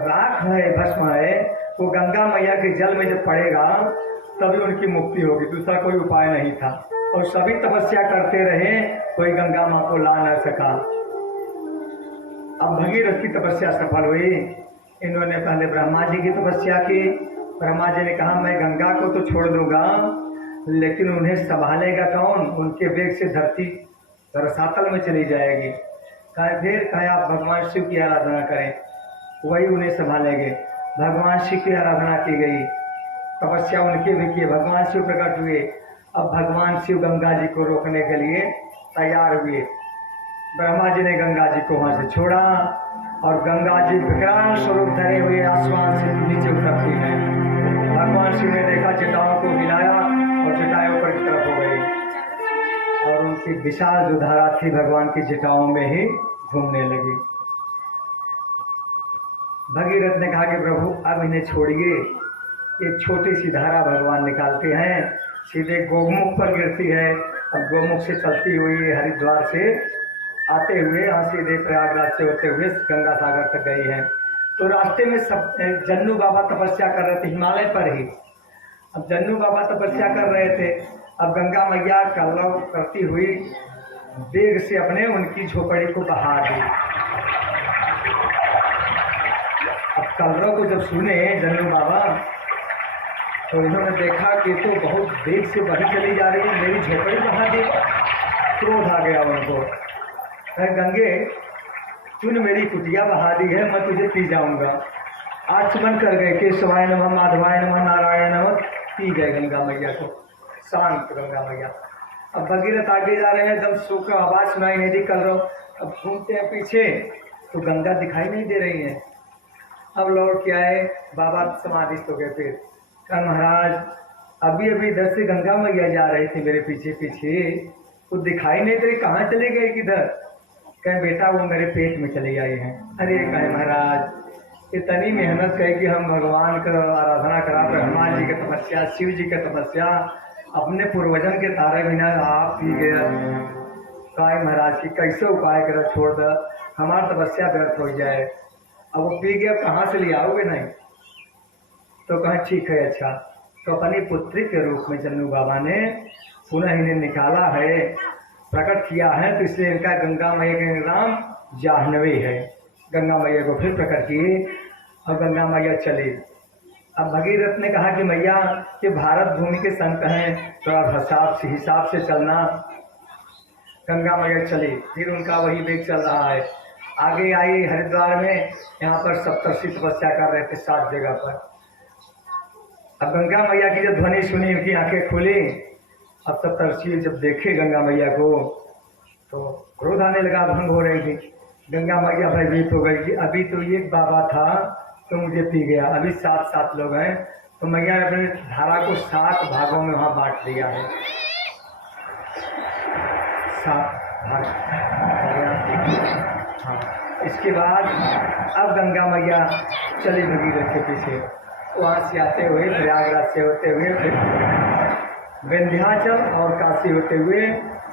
राख है, भस्म है, वो गंगा मैया के जल में जब पड़ेगा तभी उनकी मुक्ति होगी, दूसरा कोई उपाय नहीं था। और सभी तपस्या करते रहे, कोई गंगा माँ को ला न सका। अब भगीरथ की तपस्या सफल हुई। इन्होंने पहले ब्रह्मा जी की तपस्या की। ब्रह्मा जी ने कहा मैं गंगा को तो छोड़ दूंगा, लेकिन उन्हें संभालेगा कौन? उनके वेग से धरती रसातल में चली जाएगी। कहे आप भगवान शिव की आराधना करें, वही उन्हें संभालेंगे। भगवान शिव की आराधना की गई, तपस्या उनके भी की, भगवान शिव प्रकट हुए। अब भगवान शिव गंगा जी को रोकने के लिए तैयार हुए। ब्रह्मा जी ने गंगा जी को वहां से छोड़ा और गंगा जी विकराल स्वरूप धरे हुए आसमान से नीचे उतरती हैं। भगवान शिव ने देखा, जटाओं को हिलाया और जटाएं ऊपर की तरफ हो गई और उनकी विशाल जो धारा थी भगवान की जटाओं में ही घूमने लगी। भगीरथ ने कहा कि प्रभु अब इन्हें छोड़िए। एक छोटी सी धारा भगवान निकालते हैं, सीधे गोमुख पर गिरती है। अब गोमुख से चलती हुई हरिद्वार से आते हुए यहाँ सीधे प्रयागराज से होते हुए गंगा सागर तक गई है। तो रास्ते में सब जन्नू बाबा तपस्या कर रहे थे हिमालय पर ही। अब जन्नू बाबा तपस्या कर रहे थे। अब गंगा मैया कलरव करती हुई वेग से अपने उनकी झोपड़ी को बहा दी। अब कलरव को जब सुने जन्नू बाबा, तो इन्होंने देखा कि तो बहुत वेग से बही चली जा रही है, मेरी झोपड़ी बहा दी। क्रोध आ गया उनको। गंगे तूने मेरी कुटिया बहा दी है, मैं तुझे पी जाऊंगा। आचमन कर गए, केशवाय नमः, माधवाय नमः, नारायण नमः, पी गए गंगा मैया को। शांत गंगा मैया। अब भगीरथ आगे जा रहे हैं, एकदम सूख आवाज सुनाई नहीं दी कलरव। अब घूमते हैं पीछे तो गंगा दिखाई नहीं दे रही है। अब लौट के आए, बाबा समाधिस्थ हो गए। फिर कहा महाराज अभी अभी इधर से गंगा मैया जा रही थी मेरे पीछे पीछे, वो दिखाई नहीं दे रही, कहाँ चले गए किधर? कहे बेटा वो मेरे पेट में चले आई हैं। अरे कहे महाराज इतनी मेहनत कही कि हम भगवान का आराधना करा, हनुमान जी की तपस्या, शिव जी की तपस्या, अपने पूर्वजन के तारे बिना आप पी गया। कहे महाराज की कैसे उपाय करो, छोड़ दो, हमारी तपस्या व्यर्थ हो जाए। अब वो पी गया, कहाँ से ले आओगे? नहीं तो कहे ठीक है। अच्छा तो अपनी पुत्री के रूप में जन्नू बाबा ने पुनः इन्हें निकाला है, प्रकट किया है, तो इसलिए इनका गंगा मैया का नाम जाह्नवी है। गंगा मैया को फिर प्रकट किए और गंगा मैया चली। अब भगीरथ ने कहा कि मैया ये भारत भूमि के संत हैं, थोड़ा हिसाब से चलना। गंगा मैया चली, फिर उनका वही वेग चल रहा है। आगे आई हरिद्वार में, यहाँ पर सप्तर्षि तपस्या कर रहे थे 7 जगह पर। अब गंगा मैया की जब ध्वनि सुनी, उनकी आंखें खुली। अब सप्तर्षि जब देखे गंगा मैया को तो क्रोध आने लगा, भंग हो रही थी। गंगा मैया भयभीत हो गई कि अभी तो एक बाबा था तो मुझे पी गया, अभी 7 लोग हैं। तो मैया ने अपनी धारा को 7 भागों में वहाँ बांट दिया है। 7 भाग। हाँ, इसके बाद अब गंगा मैया चली भगीरथ के पीछे, वहाँ से आते हुए प्रयागराज से होते हुए फिर विंध्याचल और काशी होते हुए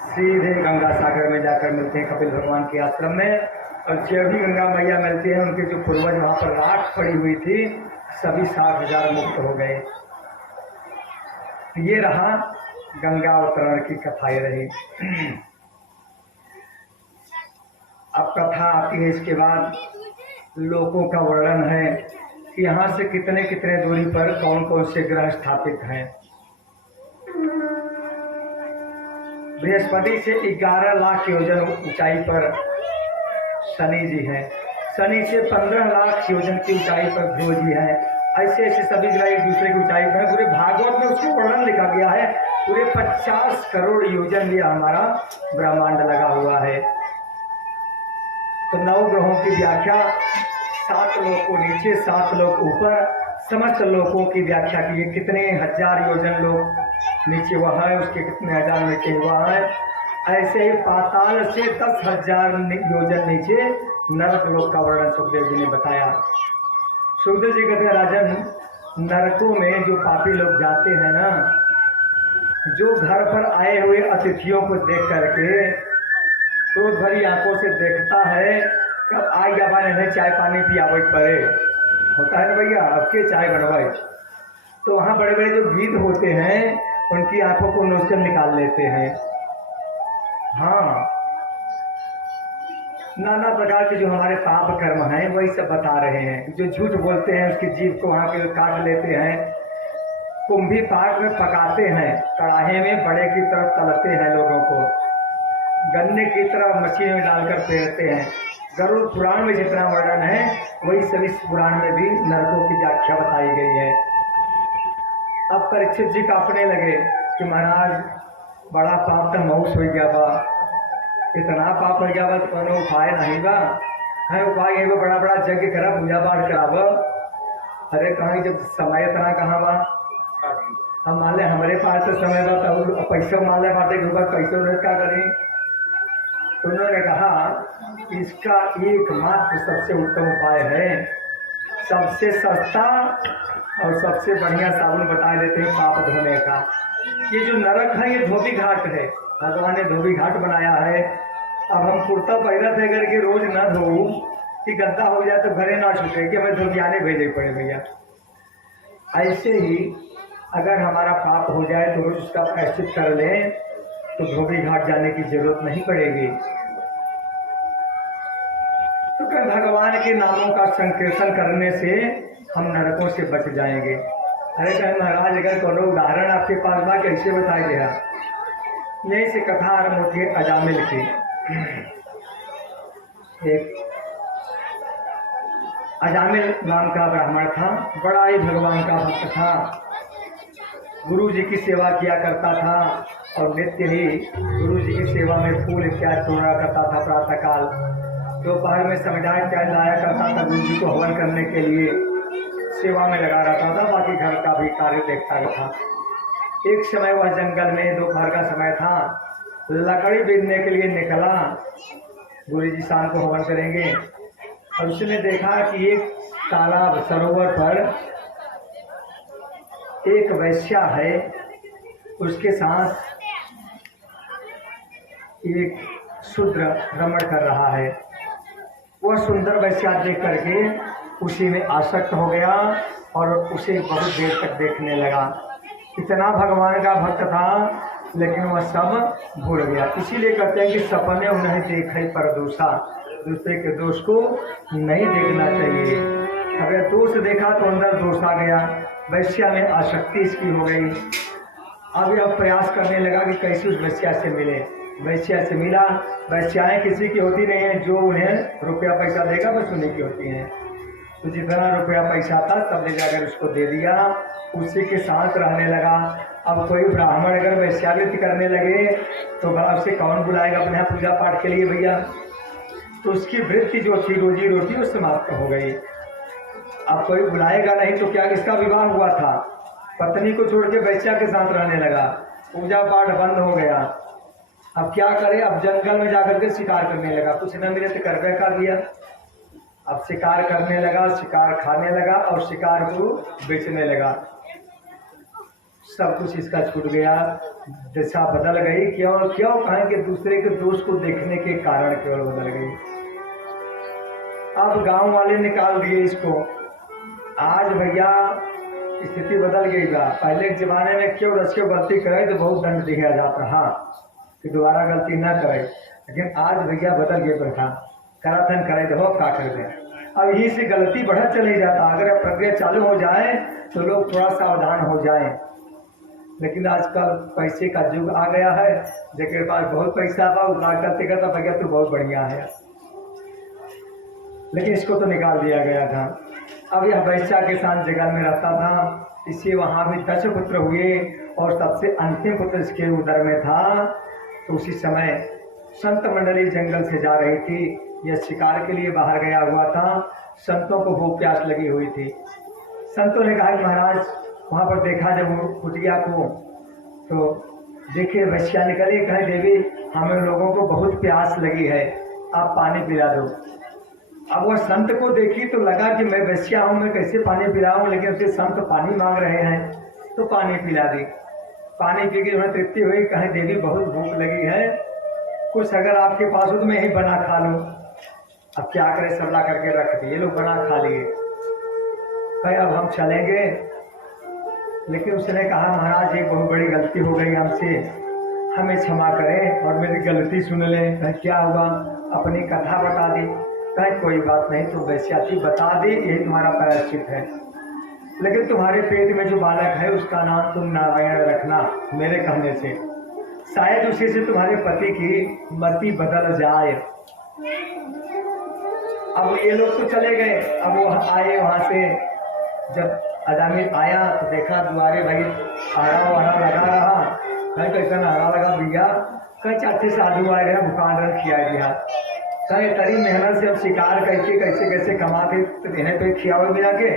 सीधे गंगा सागर में जाकर मिलते हैं कपिल भगवान के आश्रम में। और जब भी गंगा मैया मिलती है, उनके जो पूर्वज वहाँ पर राख पड़ी हुई थी, सभी 60,000 मुक्त हो गए। ये रहा गंगा अवतरण की कथा ये रही। अब कथा आती है, इसके बाद लोकों का वर्णन है कि यहाँ से कितने कितने दूरी पर कौन कौन से ग्रह स्थापित हैं। बृहस्पति से 11 लाख योजन ऊंचाई पर शनि जी हैं। शनि से 15 लाख योजन की ऊंचाई पर ध्रुव जी हैं। ऐसे ऐसे सभी ग्रह एक दूसरे की ऊंचाई पर। पूरे भागवत में उसका वर्णन लिखा गया है। पूरे 50 करोड़ योजन ये हमारा ब्रह्मांड लगा हुआ है। तो 9 ग्रहों की व्याख्या 7 लोक को नीचे 7 लोक ऊपर, समस्त लोकों की व्याख्या की है। कितने हजार योजन लोग नीचे वह है, उसके कितने हजार नीचे वह है। ऐसे ही पाताल से 10,000 योजन नीचे नरक लोक का वर्णन सुखदेव जी ने बताया। सुखदेव जी कहते हैं राजन, नरकों में जो पापी लोग जाते हैं ना, जो घर पर आए हुए अतिथियों को देख करके क्रोध भरी आंखों से देखता है, कब आई जावा ने चाय पानी पियावे पड़े, होता है ना भैया, अब के चाय बनवाए, तो वहाँ बड़े बड़े जो गिद्ध होते हैं उनकी आंखों को नोच कर निकाल लेते हैं। हाँ, नाना प्रकार के जो हमारे पाप कर्म हैं वही सब बता रहे हैं। जो झूठ बोलते हैं उसकी जीभ को वहाँ के काट लेते हैं, कुंभी पाक में पकाते हैं, कड़ाहे में बड़े की तरफ तलते हैं, लोगों को गन्ने की तरह मशीन में डालकर फेरते हैं। गरुड़ पुराण में जितना वर्णन है वही सभी पुराण में भी नरकों की व्याख्या बताई गई है। अब परीक्षित जी कांपने लगे कि महाराज बड़ा पाप तो मऊस हो गया बा, इतना पाप हो गया बा तो कोनो उपाय नहीं बा है। उपाय है वो बड़ा बड़ा यज्ञ करा, पूजा पाठ कराब। अरे कहीं जब समय इतना कहाँ बा, हम मान ले हमारे पास तो समय बा तो पैसा मान ले बाटे के ऊपर पैसे उन्हें क्या करें। उन्होंने कहा इसका एकमात्र सबसे उत्तम उपाय है, सबसे सस्ता और सबसे बढ़िया साबुन बता देते हैं पाप धोने का। ये जो नरक है ये धोबी घाट है, भगवान ने धोबी घाट बनाया है। अब हम कुर्ता पहना थे करके रोज न धो कि गंदा हो जाए तो घरे ना छूटे कि हमें धोबियाने भेजे पड़े भैया। ऐसे ही अगर हमारा पाप हो जाए तो रोज उसका प्रायश्चित कर लें तो धोबी घाट जाने की जरूरत नहीं पड़ेगी। तो कल भगवान के नामों का संकीर्तन करने से हम नरकों से बच जाएंगे। अरे कहे महाराज अगर कोनो उदाहरण आपके पास बा कैसे बताया गया। यही से कथा आरम्भ होती है अजामिल की। एक अजामिल नाम का ब्राह्मण था, बड़ा ही भगवान का भक्त था, गुरु जी की सेवा किया करता था और नित्य ही गुरु जी की सेवा में फूल इत्यादि तोड़ा करता था। प्रातः काल दोपहर में समुदाय इत्यादि लाया करता था, गुरु जी को हवन करने के लिए सेवा में लगा रहता था, बाकी घर का भी कार्य देखता था। एक समय वह जंगल में दोपहर का समय था, लकड़ी बीनने के लिए निकला। गुरु जी शाम को हवन करेंगे और उसने देखा कि एक तालाब सरोवर पर एक वैश्या है, उसके साथ एक शूद्र रमण कर रहा है। वह सुंदर वैश्या देख करके उसी में आसक्त हो गया और उसे बहुत देर तक देखने लगा। इतना भगवान का भक्त था लेकिन वह सब भूल गया। इसीलिए कहते हैं कि सपने उन्हें देखे पर दोषा, दूसरे के दोष को नहीं देखना चाहिए। अगर दोष देखा तो अंदर दोष आ गया, वैश्या में आसक्ति इसकी हो गई। अब यह प्रयास करने लगा कि कैसे उस वैश्या से मिले। वैश्या से मिला, वैश्याएँ किसी की होती नहीं है, जो उन्हें रुपया पैसा देगा बस उन्हीं की होती हैं। तो जितना रुपया पैसा था तब ले जाकर उसको दे दिया, उसी के साथ रहने लगा। अब कोई ब्राह्मण अगर वैश्यावृत्ति करने लगे तो अब से कौन बुलाएगा अपने यहाँ पूजा पाठ के लिए भैया। तो उसकी वृत्ति जो थी, रोजी रोटी, वो समाप्त हो गई। अब कोई बुलाएगा नहीं तो क्या, किसका विवाह हुआ था, पत्नी को छोड़ के वैश्या के साथ रहने लगा, पूजा पाठ बंद हो गया। अब क्या करे, अब जंगल में जाकर के शिकार करने लगा, कुछ न मिले तो करवे कर दिया। अब शिकार करने लगा, शिकार खाने लगा और शिकार को बेचने लगा। सब कुछ इसका छूट गया, दिशा बदल गई। क्यों क्यों कहें कि दूसरे के दोष को देखने के कारण केवल बदल गई। अब गांव वाले निकाल दिए इसको। आज भैया स्थिति बदल गई बा। पहले के जमाने में क्यों रस गलती करे तो बहुत दंड दिया जाता, हाँ कि दोबारा गलती ना करे। लेकिन आज भैया बदल गई प्रथा, कराथन करे तो क्या कर दे। अब यही से गलती बढ़ा चले जाता। अगर प्रक्रिया चालू हो जाए तो लोग थोड़ा सावधान हो जाएं। लेकिन आजकल पैसे का युग आ गया है, जिसके पास बहुत पैसा बा उतना करते करता भैया तो बहुत बढ़िया है, लेकिन इसको तो निकाल दिया गया था। अब यह वैश्या के साथ जगह में रहता था, इससे वहाँ भी 10 पुत्र हुए और सबसे अंतिम पुत्र इसके उदर में था। तो उसी समय संत मंडली जंगल से जा रही थी, यह शिकार के लिए बाहर गया हुआ था। संतों को भूख प्यास लगी हुई थी। संतों ने कहा महाराज, वहाँ पर देखा जब कुटिया को तो देखिए वैश्या निकली, कहे देवी हमें लोगों को बहुत प्यास लगी है, आप पानी पिला दो। अब वह संत को देखी तो लगा कि मैं वैश्या हूँ, मैं कैसे पानी पिलाऊँ, लेकिन उसे संत पानी मांग रहे हैं तो पानी पिला दी। पानी पी के उन्हें तृप्ति हुई, कहे देवी बहुत भूख लगी है, कुछ अगर आपके पास हो तो मैं ही बना खा लूँ। अब क्या करें, सबला करके रख दिए, लोग बना खा लिए। कहे अब हम चलेंगे, लेकिन उसने कहा महाराज एक बहुत बड़ी गलती हो गई हमसे, हमें क्षमा करें और मेरी गलती सुन लें। कहे क्या हुआ? अपनी कथा बता दी। कहे कोई बात नहीं, तो वैश्या थी, बता दी, यही तुम्हारा प्रायश्चित है। लेकिन तुम्हारे पेट में जो बालक है उसका नाम तुम नारायण रखना मेरे कहने से, शायद उसी से तुम्हारे पति की मति बदल जाए। अब ये लोग तो चले गए। अब वो आए वहां से, जब अजामिल आया तो देखा दुआरे भाई हरा वरा लगा रहा। कहीं कैसा हरा लगा भैया? कहीं चाचे साधु आए रहे, दुकान रख खिया दिया। कहीं तरी मेहनत से अब शिकार करके कैसे कैसे कमा के इन्हें पे खियावे मिला के।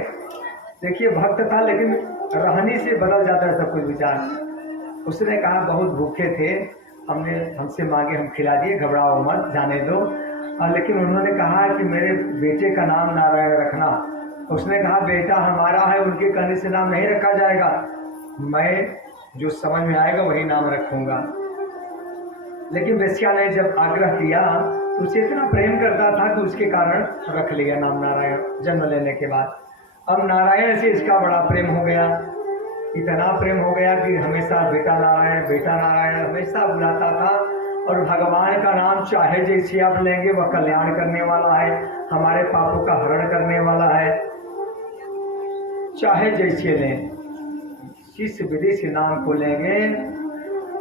देखिए भक्त था लेकिन रहनी से बदल जाता है सब कुछ विचार। उसने कहा बहुत भूखे थे, हमसे मांगे, हम खिला दिए, घबराओ मत, जाने दो। लेकिन उन्होंने कहा कि मेरे बेटे का नाम नारायण रखना। उसने कहा बेटा हमारा है, उनके कहने से नाम नहीं रखा जाएगा, मैं जो समझ में आएगा वही नाम रखूंगा। लेकिन वेश्या ने जब आग्रह किया तो उसे इतना प्रेम करता था कि उसके कारण रख लिया नाम नारायण जन्म लेने के बाद। अब नारायण से इसका बड़ा प्रेम हो गया, इतना प्रेम हो गया कि हमेशा बेटा नारायण हमेशा बुलाता था। और भगवान का नाम चाहे जैसे आप लेंगे वह कल्याण करने वाला है, हमारे पापों का हरण करने वाला है। चाहे जैसे लें, जिस विधि से नाम को लेंगे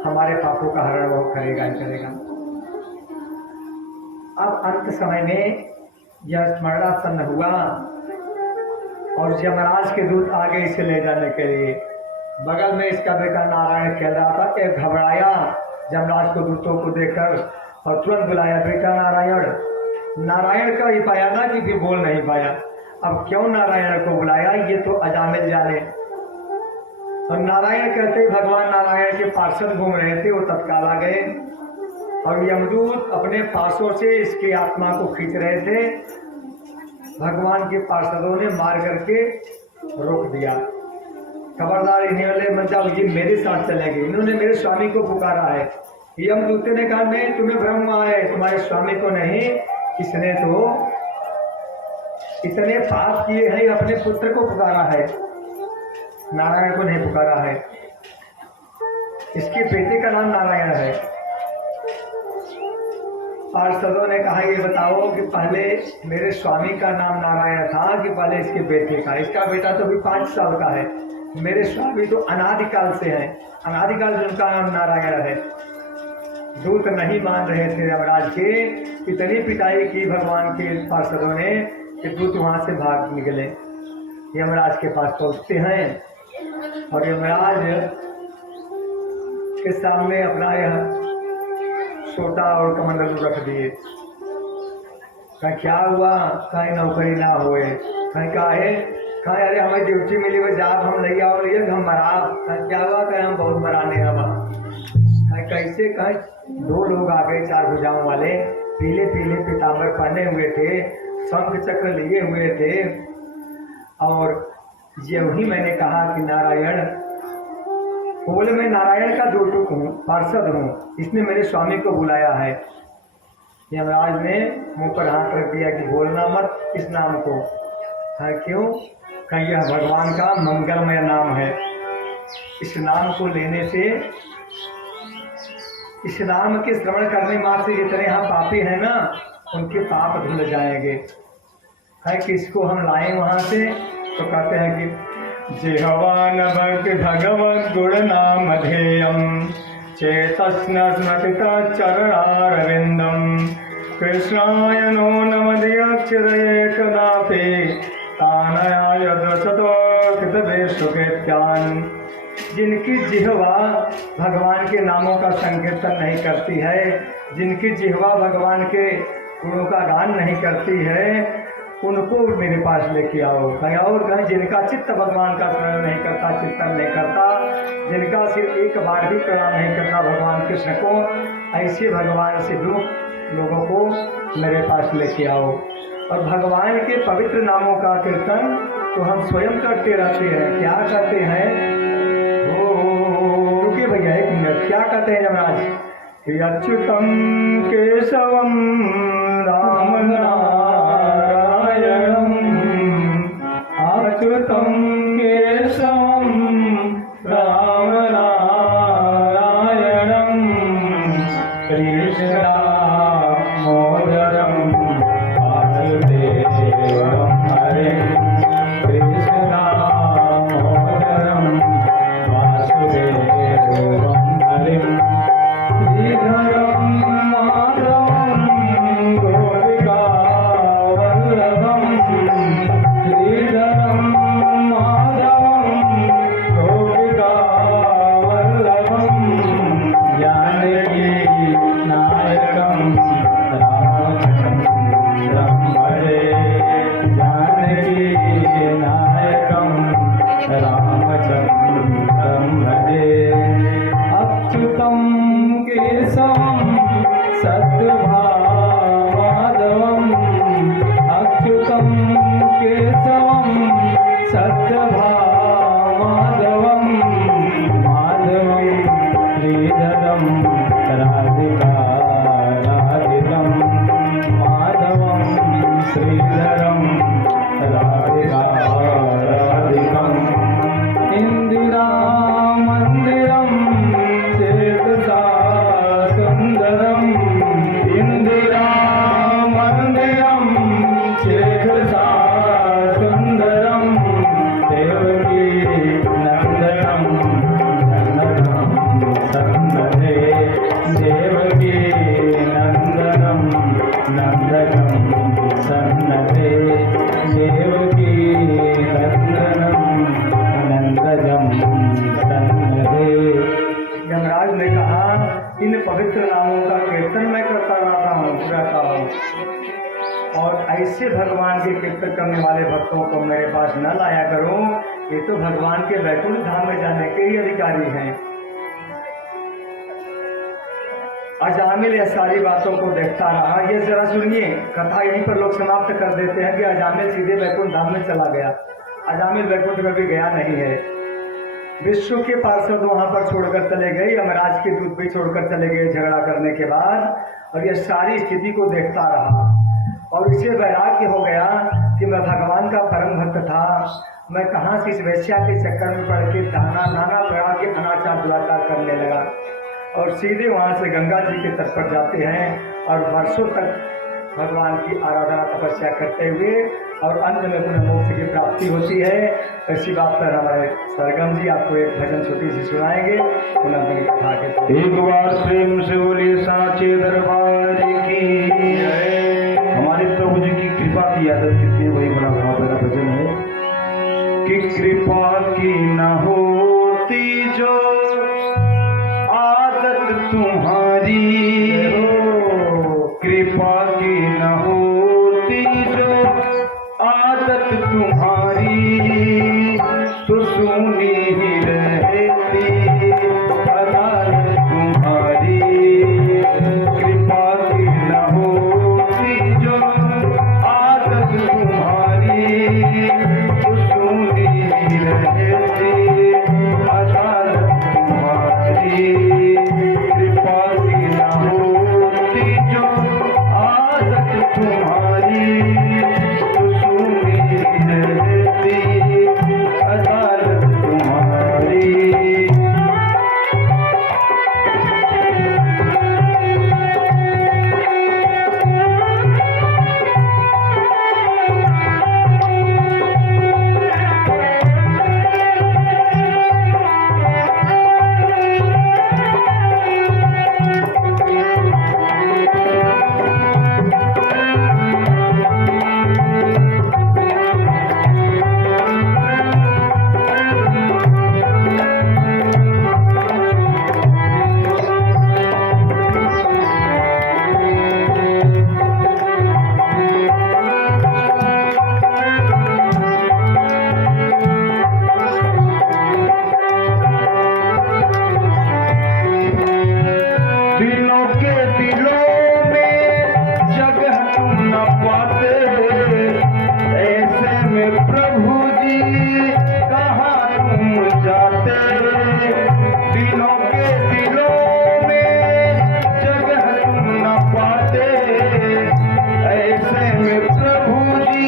हमारे पापों का हरण वो करेगा ही करेगा। अब अंत समय में यह स्मरणासन्न हुआ और यमराज के दूत आगे इसे ले जाने के लिए। बगल में इसका बेटा नारायण खेल रहा था। एक घबराया यमराज को दूतों को देखकर और तुरंत बुलाया बेटा नारायण। नारायण का ही पाया ना कि फिर बोल नहीं पाया। अब क्यों नारायण को बुलाया ये तो अजामिल जाने। और नारायण कहते भगवान नारायण के पार्षद घूम रहे थे, वो तत्काल आ गए और यमदूत अपने पासों से इसकी आत्मा को खींच रहे थे। भगवान के पार्षदों ने मार करके रोक दिया। खबरदार, इन्हें वाले मतलब ये मेरे साथ चलेंगे, इन्होंने मेरे स्वामी को पुकारा है। यमदूत ने कहा नहीं, तुम्हें भ्रम हुआ है, तुम्हारे स्वामी को नहीं, इसने तो इतने पाप किए हैं, अपने पुत्र को पुकारा है, नारायण को नहीं पुकारा है। इसके बेटे का नाम नारायण है। पार्षदों ने कहा ये बताओ कि पहले मेरे स्वामी का नाम नारायण था कि पहले इसके बेटे का? इसका बेटा तो अभी 5 साल का है, मेरे स्वामी तो अनादिकाल से हैं, अनादिकाल से उनका नाम नारायण है। दूत नहीं मान रहे थे यमराज के, इतनी पिटाई की भगवान के पार्षदों ने कि दूत वहां से भाग निकले। यमराज के पास पहुंचते हैं और यमराज के सामने अपना यह सोटा और कमंडल रख दिए। कहीं क्या हुआ? कहीं नौकरी ना हुए। कहीं का है? कहीं अरे हमें ड्यूटी मिली हुई जाप हम नहीं आओ लिए हम मरा। कहीं क्या हुआ? कहीं हम बहुत मराने हवा। कहीं कैसे? कहीं 2 लोग आ गए 4 भुजाओं वाले, पीले पीले पीताम्बर पहने हुए थे, शंख चक्र लिए हुए थे। और ये वही मैंने कहा कि नारायण बोले मैं नारायण का दूत हूँ, पार्षद हूँ, इसने मेरे स्वामी को बुलाया है। यमराज ने मुंह पर हाथ रख दिया कि बोलना मत इस नाम को। है क्यों? कहीं यह भगवान का मंगलमय नाम है, इस नाम को लेने से, इस नाम के श्रवण करने मात्र से जितने यहाँ पापी हैं ना उनके पाप धुल जाएंगे। है कि इसको हम लाएं वहां से, तो कहते हैं कि जिह्वान भक्ति भगवत गुण नाम ध्येयम् चेतस्न स्मृतिता चरणारविंदम् कृष्णाय नो नमः कदापि तानयाय दशतो कृतवेशुकेत्यान्। जिनकी जिह्वा भगवान के नामों का संकीर्तन नहीं करती है, जिनकी जिह्वा भगवान के गुणों का गान नहीं करती है, उनको मेरे पास लेके आओ। कहीं और कहीं जिनका चित्त भगवान का स्मरण नहीं करता, चिंतन नहीं करता, जिनका सिर्फ एक बार भी प्रणाम नहीं करता भगवान कृष्ण को, ऐसे भगवान से लोगों को मेरे पास लेके आओ। और भगवान के पवित्र नामों का कीर्तन तो हम स्वयं करते रहते हैं। क्या करते हैं? रुकिए भैया एक मिनट, क्या कहते हैं यमराज? अच्युतम केशवम राम नारायणम अच्युतम केशवम माधवम माधवम श्रीधरम राधिका राधिकम माधवम श्रीधरम राधिका राधिकम इंदिरा मंदिरम चेतसा सुंदरम इंदिरा मंदिरम चेतसा सुंदरम देवकी नंदनम नंदनम सन्नदे देवकी नंदनम नंदनम सन्नदे देवकी नंदनम नंदनम सन्नदे। यमराज ने कहा, इन पवित्र नामों का कीर्तन मैं करता रहता हूँ और ऐसे भगवान के कीर्तन करने वाले भक्तों को मेरे पास न लाया करूं। ये तो भगवान के वैकुंठ धाम में जाने के ही अधिकारी हैं। अजामिल यह सारी बातों को देखता रहा। ये जरा सुनिए, कथा यहीं पर लोग समाप्त कर देते हैं कि अजामिल सीधे वैकुंठ धाम में चला गया। अजामिल वैकुंठ में भी गया नहीं है। विष्णु के पार्षद वहां पर छोड़कर चले गए, यमराज के दूत भी छोड़कर चले गए झगड़ा करने के बाद। और यह सारी स्थिति को देखता रहा और इसे वैराग्य हो गया कि मैं भगवान का परम भक्त था। मैं कहाँ से इस वेश्या के चक्कर में पड़ के नाना प्रकार के अनाचार दुराचार करने लगा। और सीधे वहां से गंगा जी के तट पर जाते हैं और वर्षों तक भगवान की आराधना तपस्या करते हुए और अंत में पुनः मोक्ष की प्राप्ति होती है। ऐसी बात पर हमारे सरगम जी आपको एक भजन छोटी सी सुनाएंगे। पुनः अपनी कथा के एक बार प्रेम से बोलिए साचे दरबार की हमारे प्रभु जी की कृपा की आदत कितनी वही बड़ा बड़ा भजन है कि कृपा की न होती जो आदत तुम्हारी कृपा की न होती जो आदत तुम्हारी तो सुनी ही रहती अदालत तुम्हारी कृपा की न होती जो आदत तुम्हारी तो सुनी ही रहती अदालत तुम्हारी कृपा की न होती जो आदत तुम्हारी तो सुनी रहती अदालत तुम्हारी। दिलों के दिलों में जगह तुम न पाते ऐसे में प्रभु जी कहाँ तुम जाते दिलों के दिलों में जगह तुम न पाते ऐसे में प्रभु जी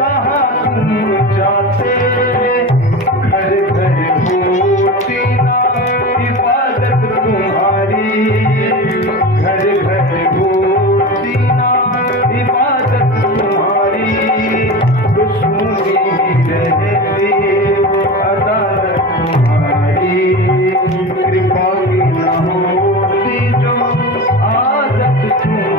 कहाँ तुम जाते घर घर होती ना इबादत तुम्हारी घर घर होती ना इबादत तुम्हारी तो सुनी रहती अदालत तुम्हारी कृपा की न होती जो आदत तुम्हारी